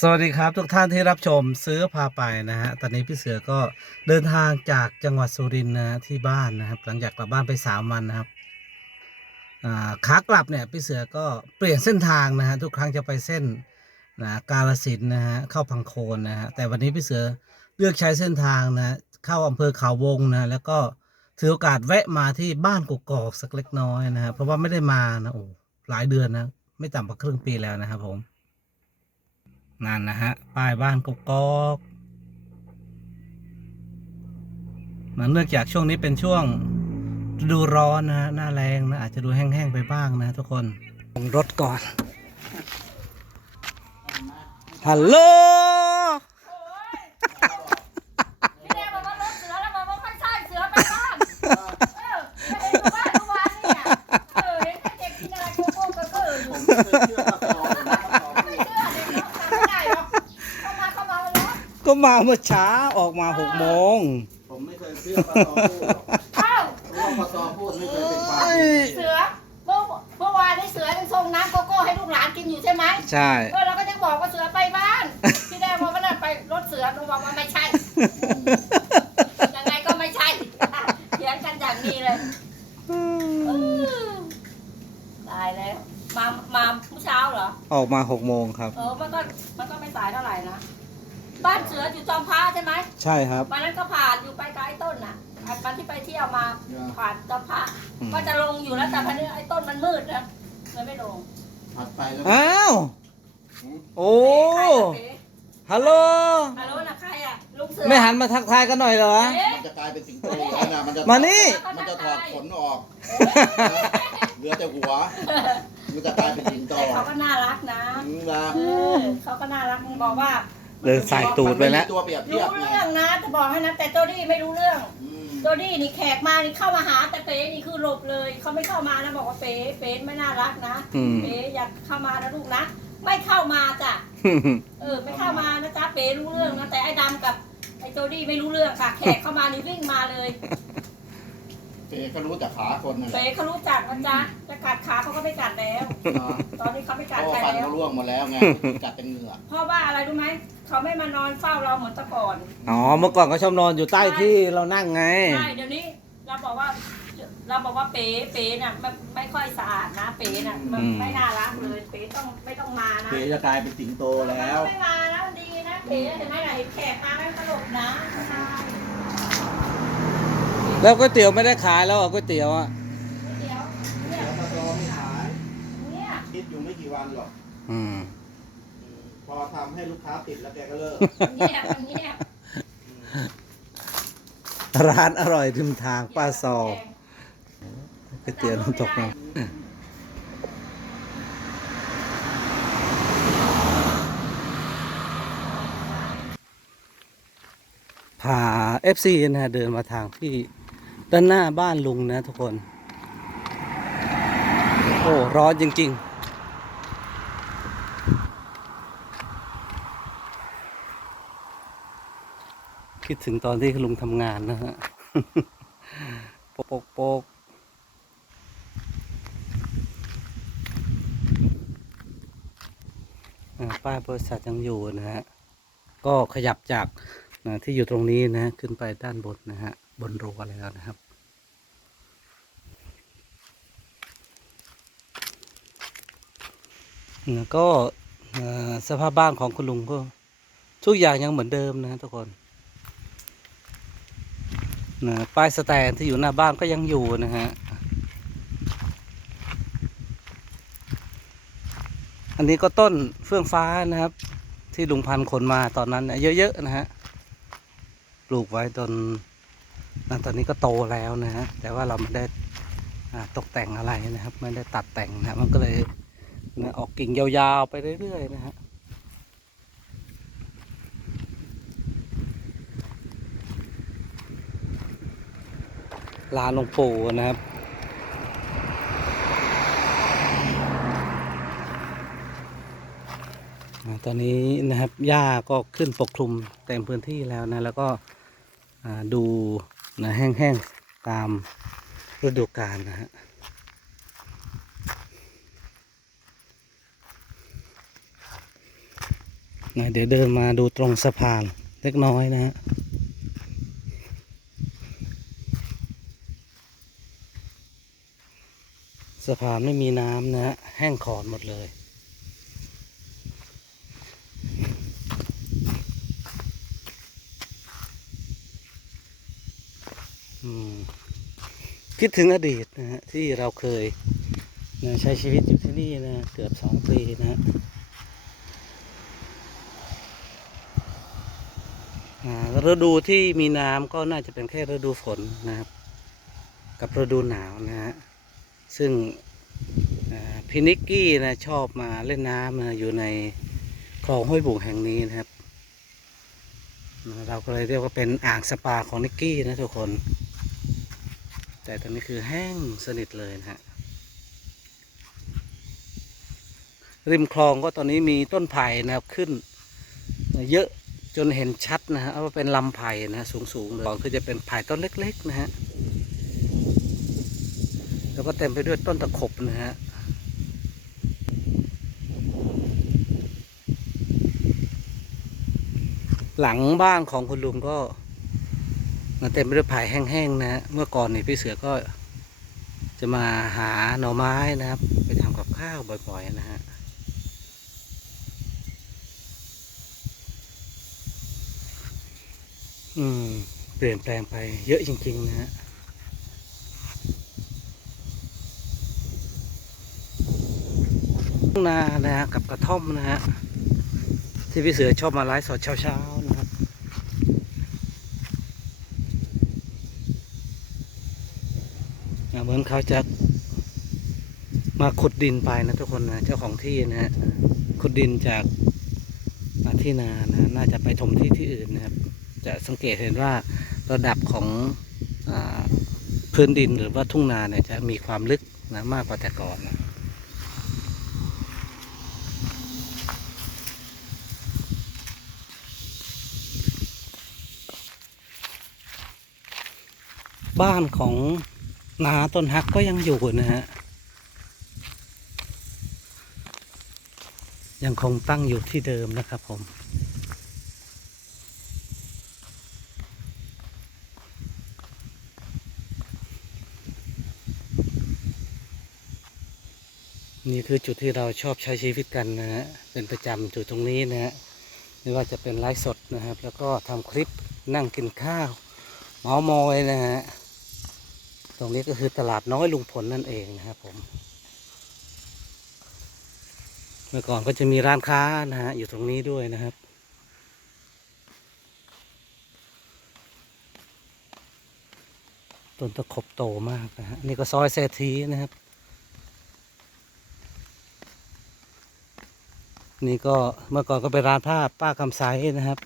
สวัสดีครับทุกท่านที่รับชมซื้อพาไปนะฮะตอนนี้พี่เสือก็เดินทางจากจังหวัดสุรินทร์นะฮะที่บ้านนะครับ หลังจากกลับบ้านไปสามวันนะครับอ่าขากลับเนี่ยพี่เสือก็เปลี่ยนเส้นทางนะฮะทุกครั้งจะไปเส้นนะกาลสินธุ์นะฮะเข้าพังโคนนะฮะแต่วันนี้พี่เสือเลือกใช้เส้นทางนะเข้าอำเภอเขาวงนะแล้วก็ถือโอกาสแวะมาที่บ้านกกอกสักเล็กน้อยนะฮะเพราะว่าไม่ได้มานะโอ้หลายเดือนนะไม่ต่ำกว่าครึ่งปีแล้วนะครับผม นั่นนะฮะ ป้ายบ้านกกอกนเนื่องจากช่วงนี้เป็นช่วงฤดูร้อนนะฮะ หน้าแรงนะ อาจจะดูแห้งๆไปบ้างนะทุกคนลงรถก่อน ฮัลโหล มาเมื่อเช้าออกมาหกโมงผมไม่เคยเชื่อปาตอพูดหรอกเอ้าเพราะว่าปาตอพูดไม่เคยเป็นความจเอ้ริงเสือเมื่อเมื่อวานได้เสือยังส่งน้ำโกโก้ให้ลูกหลานกินอยู่ใช่ไหมใช่ เออเราก็ยังบอกว่าเสือไปบ้านพี่แดงบอกว่าน่ะไปรถเสือเราบอกว่าไม่ใช่ ยังไงก็ไม่ใช่เถียงกันอย่างนี้เลยเออตายแล้ว มา มาเมื่อเช้าเหรอ ออกมาหกโมงครับเอ ใช่ไหมใช่ครับ วันนั้นก็ผ่านอยู่ไปไกลต้นน่ะวันที่ไปเที่ยวมาผ่านจอมพระอืม ก็จะลงอยู่แล้วแต่พันนี้ไอ้ต้นมันมืดนะเลยไม่ลงผัดไปแล้วอ้าว โอ้ ใครอะเป๊ะฮัลโหล ฮัลโหลนะใครอะลุงเสือไม่หันมาทักทายกันหน่อยเหรอ เอ๊ะมันจะกลายเป็นสิงโตแล้วนะมันจะมานี่ มันจะถอดขนออกเหลือแต่หัว มันจะกลายเป็นสิงโตแต่เขาก็น่ารักนะ อืมนะเออเขาก็น่ารักมึงบอกว่า เดินใส่ตูดไปแล้วมันม่มีตัวเปรียบเทีรู้ยบไงเรื่องนะจะบอกให้นะแต่โจดี้ไม่รู้เรื่อง อืมโจดี้นี่แขกมานี่เข้ามาหาแต่เป๊นี่คือหลบเลยเขาไม่เข้ามานะบอกว่าเป๊เป๊ไม่น่ารักนะอืม เป๊อยากเข้ามานะลูกนะไม่เข้ามาจ้ะเออไม่เข้ามานะจ๊ะเป๊รู้เรื่องนะแต่ไอ้ดำกับไอ้โจดี้ไม่รู้เรื่องค่ะ แขกเข้ามานี่วิ่งมาเลย เฟก็รู้แต่ขาคนนั่นแหเป๊ละเขารู้จักนะจ๊ะจะกัดขาเขาก็ไม่กัดแล้ว เนาะตอนนี้เขาไม่เพกัดราะใคว่ารฟันแล้วเขาร่วงหมดแล้วไงกัดเป็นเหงือกเพราะว่าอะไรรู้ไหม เขาไม่มานอนเฝ้าเราเหมือนแต่ก่อนอ๋อเมื่อก่อนก็ชอบนอนอยู่ใต้ที่เรานั่งไง ใช่เดี๋ยวนี้เราบอกว่า เราบอกว่าเป๋เป๋น่ะไม่ไม่ค่อยสะอาดนะเป๋น่ะมันอืม ไม่น่ารักเลยเป๋ต้องไม่ต้องมานะเฟจะกลายเป็นสิงโตแล้ว ไม่มาแล้วดีนะเป๋เห็นไหมล่ะเห็นแขกมาไม่ตลกนะใช่แล้วก๋วยเตี๋ยวไม่ได้ขายแล้วเหรอะก๋วยเตี๋ยวอะเดี๋ยวเนี่ยปาตอไม่ขายเนี่ยคิดอยู่ไม่กี่วันหรอกอืมพ อทำให้ลูกค้าติดแล้วแกก็เลิกเงียบมันเงียบร้านอร่อยริมทางป้าซอก๋วยเตี๋ยวน้ำตกนะพา FC นะฮะเดินมาทางที่ด้านหน้าบ้านลุงนะทุกคน โอ้ ร้อนจริง ๆ คิดถึงตอนที่ลุงทำงานนะฮะโปกโปกปกป้ายบริษัทยังอยู่นะฮะ ก็ขยับจากนะที่อยู่ตรงนี้นะขึ้นไปด้านบนนะฮะ บนรั้วแล้วนะครับก็สภาพบ้านของคุณลุงก็ทุกอย่างยังเหมือนเดิมนะทุกคน นะป้ายสแตนที่อยู่หน้าบ้านก็ยังอยู่นะฮะ อันนี้ก็ต้นเฟื่องฟ้านะครับ ที่ลุงพันธุ์ขนมาตอนนั้นนะเยอะๆนะฮะ ปลูกไว้จนนะตอนนี้ก็โตแล้วนะฮะ แต่ว่าเราไม่ได้ตกแต่งอะไรนะครับ ไม่ได้ตัดแต่งนะมันก็เลยนะออกกิ่งยาวๆไปเรื่อยๆนะฮะ ลานหลวงปู่นะครับ ตอนนี้นะครับหญ้าก็ขึ้นปกคลุมเต็มพื้นที่แล้วนะ แล้วก็ดูนะแห้งๆตามฤดูกาลนะฮะนะเดี๋ยวเดินมาดูตรงสะพานเล็กน้อยนะฮะ สะพานไม่มีน้ำนะฮะแห้งขอดหมดเลยคิดถึงอดีตนะฮะที่เราเคยนะใช้ชีวิตอยู่ที่นี่นะเกือบสองปีนะฮะฤดูที่มีน้ำก็น่าจะเป็นแค่ฤดูฝนนะครับ กับฤดูหนาวนะฮะ ซึ่งพี่นิกกี้นะชอบมาเล่นน้ำนะอยู่ในคลองห้วยบุงแห่งนี้นะครับ เราก็เลยเรียกว่าเป็นอ่างสปาของนิกกี้นะทุกคน แต่ตอนนี้คือแห้งสนิทเลยนะฮะริมคลองก็ตอนนี้มีต้นไผ่นะครับขึ้น เยอะจนเห็นชัดนะฮะว่าเป็นลำไผ่นะสูงๆเลยก็คือจะเป็นไผ่ต้นเล็ก ๆ นะฮะ แล้วก็เต็มไปด้วยต้นตะขบนะฮะหลังบ้านของคุณลุงก็เต็มไปด้วยไผ่แห้งๆนะฮะเมื่อก่อนนี่พี่เสือก็จะมาหาหน่อไม้นะครับ ไปทำกับข้าวบ่อยๆนะฮะอืมเปลี่ยนแปลงไปเยอะจริงๆนะฮะ ทุ่ง นานะฮะกับกระท่อมนะฮะที่พี่เสือชอบมาไลฟ์สดเช้าๆนะครับเหมือนเขาจะมาขุดดินไปนะทุกคนนะเจ้าของที่นะฮะขุดดินจากอ่าที่นานะน่าจะไปถมที่ที่อื่นนะครับ จะสังเกตเห็นว่าระดับของอพื้นดินหรือว่าทุ่งนาเนี่ยจะมีความลึกนะมากกว่าแต่ก่อนนะ บ้านของนาต้นฮักก็ยังอยู่นะฮะ ยังคงตั้งอยู่ที่เดิมนะครับผม นี่คือจุดที่เราชอบใช้ชีวิตกันนะฮะ เป็นประจำจุดตรงนี้นะฮะ ไม่ว่าจะเป็นไลฟ์สดนะครับ แล้วก็ทำคลิปนั่งกินข้าว เมามอยนะฮะ รงนี้ก็คือตลาดน้อยลุงพลนั่นเองนะครับผม เมื่อก่อนก็จะมีร้านค้านะฮะอยู่ตรงนี้ด้วยนะครับต้นตะขบโตมากนะฮะนี่ก็ซอยเศรษฐีนะครับ นี่ก็เมื่อก่อนก็เป็นร้านผ้าป้าคำไซนะครับ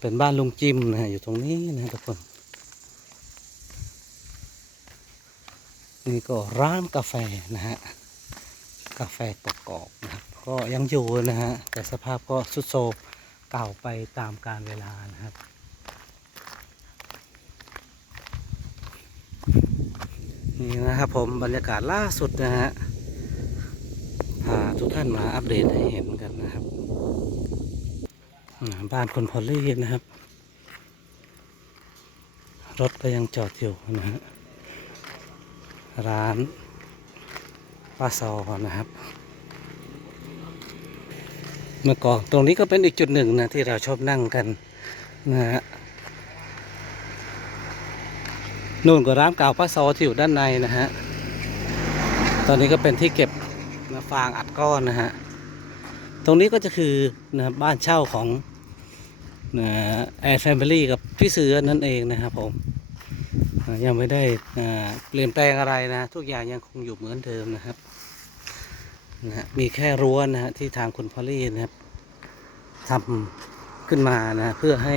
เป็นบ้านลุงจิมนะฮะอยู่ตรงนี้นะทุกคน นี่ก็ร้านกาแฟนะฮะ กาแฟกกอกนะครับก็ยังอยู่นะฮะ แต่สภาพก็สุดโทรมเก่าไปตามกาลเวลานะครับ นี่นะครับผมบรรยากาศล่าสุดนะฮะพาทุกท่านมาอัปเดตให้เห็นกันนะครับ บ้านคนพอลลี่นะครับ รถก็ยังจอดอยู่นะฮะ ร้านป้าซอนะครับ เมื่อก่อนตรงนี้ก็เป็นอีกจุดหนึ่งนะที่เราชอบนั่งกันนะฮะนู่นก็ร้านเก่าป้าซอที่อยู่ด้านในนะฮะตอนนี้ก็เป็นที่เก็บมาฟางอัดก้อนนะฮะตรงนี้ก็จะคือนะบ้านเช่าของแอร์แฟมิลี่กับพี่เสือนั่นเองนะครับผม ยังไม่ได้เปลี่ยนแปลงอะไรนะ ทุกอย่างยังคงอยู่เหมือนเดิมนะครับนะฮะมีแค่รั้วนะฮะที่ทางคุณพอลลี่นะครับทำขึ้นมานะเพื่อให้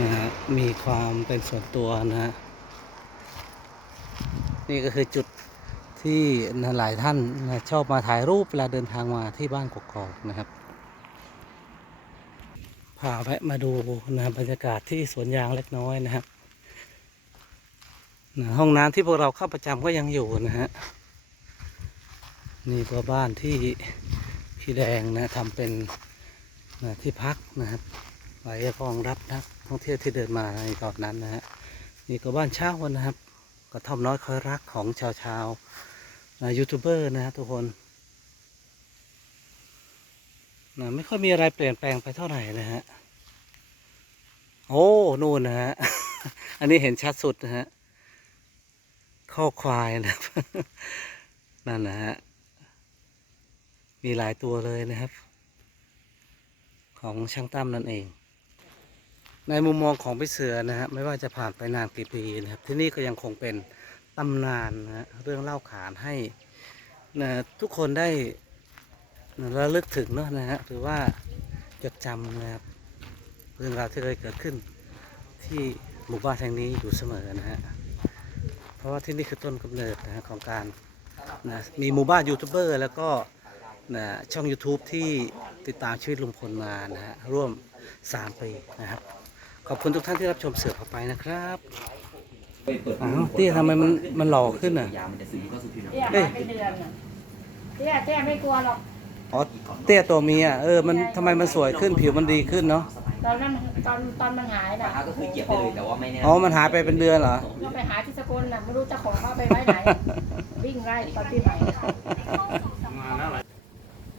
นะฮะมีความเป็นส่วนตัวนะฮะนี่ก็คือจุดที่หลายท่านนะชอบมาถ่ายรูปเวลาเดินทางมาที่บ้านกกอกนะครับ พาแวะมาดูนะบรรยากาศที่สวนยางเล็กน้อยนะครับนะห้องน้ำที่พวกเราเข้าประจำก็ยังอยู่นะฮะนี่ก็บ้านที่พี่แดงนะทำเป็นนะที่พักนะครับไว้รองรับนักท่องเที่ยวที่เดินมาในตอนนั้นนะฮะนี่ก็บ้านเช่านะครับกระท่อมน้อยคอยรักของชาวชาวนะยูทูบเบอร์นะฮะทุกคน นะไม่ค่อยมีอะไรเปลี่ยนแปลงไปเท่าไหร่นะฮะ โอ้นู่นนะฮะ อันนี้เห็นชัดสุดนะฮะข้อควายนะครับนั่นนะฮะ มีหลายตัวเลยนะครับ ของช่างตั้มนั่นเอง ในมุมมองของพี่เสือนะฮะ ไม่ว่าจะผ่านไปนานกี่ปีนะครับ ที่นี่ก็ยังคงเป็นตำนานนะฮะเรื่องเล่าขานให้นะทุกคนได้ ระลึกถึงเนอะนะฮะหรือว่าจดจำนะครับเรื่องราวที่เคยเกิดขึ้นที่หมู่บ้านแห่งนี้อยู่เสมอนะฮะเพราะว่าที่นี่คือต้นกำเนิดนะฮะของการนะมีหมู่บ้านยูทูบเบอร์แล้วก็นะช่อง YouTube ที่ติดตามชีวิตลุงพลมานะฮะร่วม 3 ปีนะครับ ขอบคุณทุกท่านที่รับชมเสือพาไปนะครับอ้าวเตี้ยทำไมมันมันหล่อขึ้นอะเตี้ยเตี้ยเตี้ยไม่กลัวหรอก อ๋อเตี้ยตัวเมียเออมันทำไมมันสวยขึ้นผิวมันดีขึ้นเนาะตอนนั้นตอนตอนมันหายน่ะก็คือเก็บไปเลยแต่ว่าไม่แน่อ๋อมันหายไปเป็นเดือนเหรอก็ไปหาที่สกลน่ะไม่รู้เจ้าของเขาเอาไปไว้ไหน วิ่งไล่ตอนที่ไหน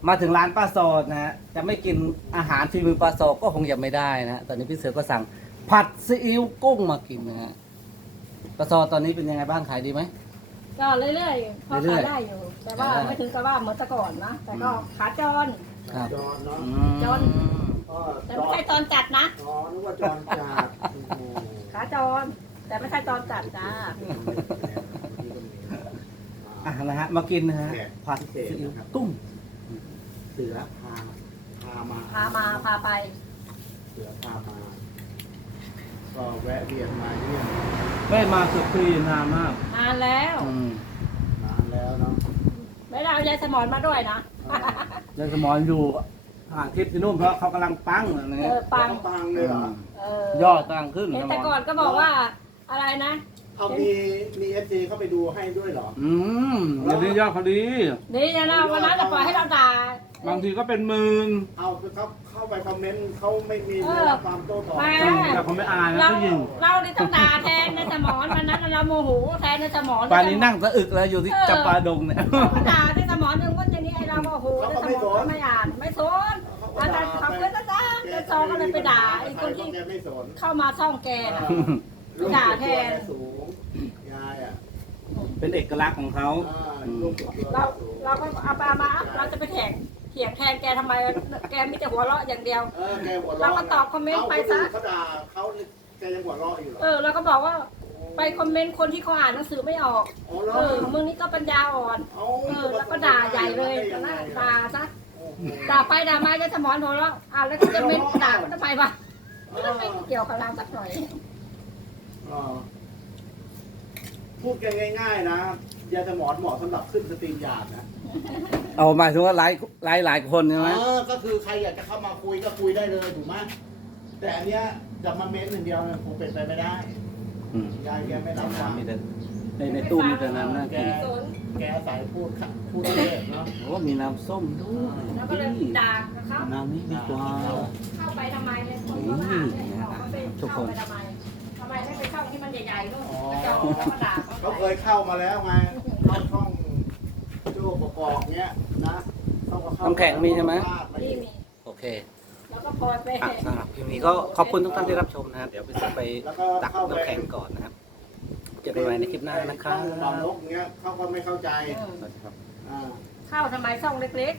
มาถึงร้านป้าโซดนะฮะจะไม่กินอาหารฝีมือป้าโซก็คงจะไม่ได้นะฮะตอนนี้พี่เสือก็สั่งผัดซีอิ๊วกุ้งมากินนะฮะป้าโซตอนนี้เป็นยังไงบ้างขายดีไหม ก็เรื่อยๆพอเรื่อขายยได้อยู่ แต่ว่าขายได้ ไม่ถึงกับว่าเหมือนแต่ก่อนนะแต่ก็ขาจร ครับจอนเนาะอืมจน อ๋อแต่จไม่อนใช่ตอนจัดนะอ๋อนึกว่าจอนจาดโอ้โหขาจร แต่ไม่ใช่ตอนจัดจ้าอะนะฮะมากินนะฮะผัดซีอิ๊วกุ้งเสือพาพามาพามาพาไป เสือพามา ก็แวะเวียนมาเยี่ยมไม่มาเกือบปีนานมากนานแล้วอืมนานแล้วเนาะไม่ได้เอายายสมอนมาด้วยนะ ยายสมอนอยู่ห่างคลิปที่นู่นเพราะเขากำลังปังอะไรเอเงี้ยอปัง ปังเลยเหรอเออยอดตั้งขึ้นเห็นสมแต่อนก่อนก็บอกว่าอะไรนะ เอามีมีเอฟซีเข้าไปดูให้ด้วยเหรออืมเดี๋ยวนี้ยอดเขาดีนี่นะเราวันนั้นจะปล่อยให้เราด่า บางทีก็เป็นหมื่นเอาเขาเข้าไปคอมเมนต์เขาไม่มีเออได้รับความโต้ตอบแม่แต่เขาไม่อายนะเราผู้หญิงเรานี่ต้องด่าแทนในสมอนวันนั้นเราโมโหแทนในสมอนป่านนี้นั่งสะอึกแล้วอยู่ที่จำปาดงเนี่ยก็ด่าในสมอนหนึ่งว่าอย่างนี้ไอ้เราโมโหในสมอนก็ไม่อ่านไม่สนอันนั้นเขาเพื่อนนะจ๊ะเดินซองก็เลยไปด่าไอ้คนที่แกไม่สนเข้ามาซ่องแกน่ะด่าแทนสูงยายอะเป็นเอกลักษณ์ของเขาอ่าลูกตัวเราสูงเราก็เอาปลามาเราจะไปแข่ง เถียงแทนแกทำไม แกมีแต่หัวเราะอย่างเดียว เออแกหัวเราเราะก็ตอบคอมเมนต์ไปซะ เขาด่าเขาแกยังหัวเราะอยู่เหรอเออเราก็บอกว่าไปคอมเมนต์คนที่เขาอ่านหนังสือไม่ออกอ๋อเหรอเออมึงนี่ก็ปัญญาอ่อน เอาเออ แล้วก็ด่าใหญ่เลยแต่หน้าด่าซะด่าไปด่ามาจะสมอนหัวเราะอะแล้วก็จะไม่ด่าทำไมวะมันไม่เกี่ยวกับเราสักหน่อยอ๋อพูดกันง่าย ๆ นะยาสมอนเหมาะสำหรับขึ้นสตรีมหยาดนะ เอาหมายถึงว่าหลายหลายหลายคนใช่ไหมเออก็คือใครอยากจะเข้ามาคุยก็คุยได้เลยถูกไหมแต่อันเนี้ยจะมาเม้นหนึ่างเดียวเนี่ยคงเป็นไปไม่ได้อืมยายแกไม่รับฟังมีแต่ในในตู้มีแต่น้ำน่าแกกินสนแกสายพูดค่ะพูดเทศเนาะ โอ้มีน้ำส้มด้วยแล้วก็เลยด่าเขาน้ำนี้ดีกว่า เข้าไปทำไมเนี่ยคนเขาอ่านเนี่ยบอกว่าไปเข้าไปทำไมทำไมไม่ไปเข้าที่มันใหญ่ๆนู่นกระจอกแล้วก็ด่าเขาเขาเคไปยเข้ามาแล้วไงเข้าช่องโจ้ประ กอบเนี้ยนะเขาก็เข้าน้ำแข็งมีใช่ไหม นี่มีโอเคแล้วก็พลอยไปอะสำหรับคลิปนี้ก็ขอบคุณทุกท่านที่รับชมนะครับ เดี๋ยวไปซื้อไปแล้วก็ตักเข้าไปน้ำแข็งก่อนนะครับเจอกันใหม่ในคลิปหน้านะครับช่องดอนนกเนี้ยเขาก็ไม่เข้าใจเออสวัสดีครับ อ่า เข้าทำไมช่องเล็ก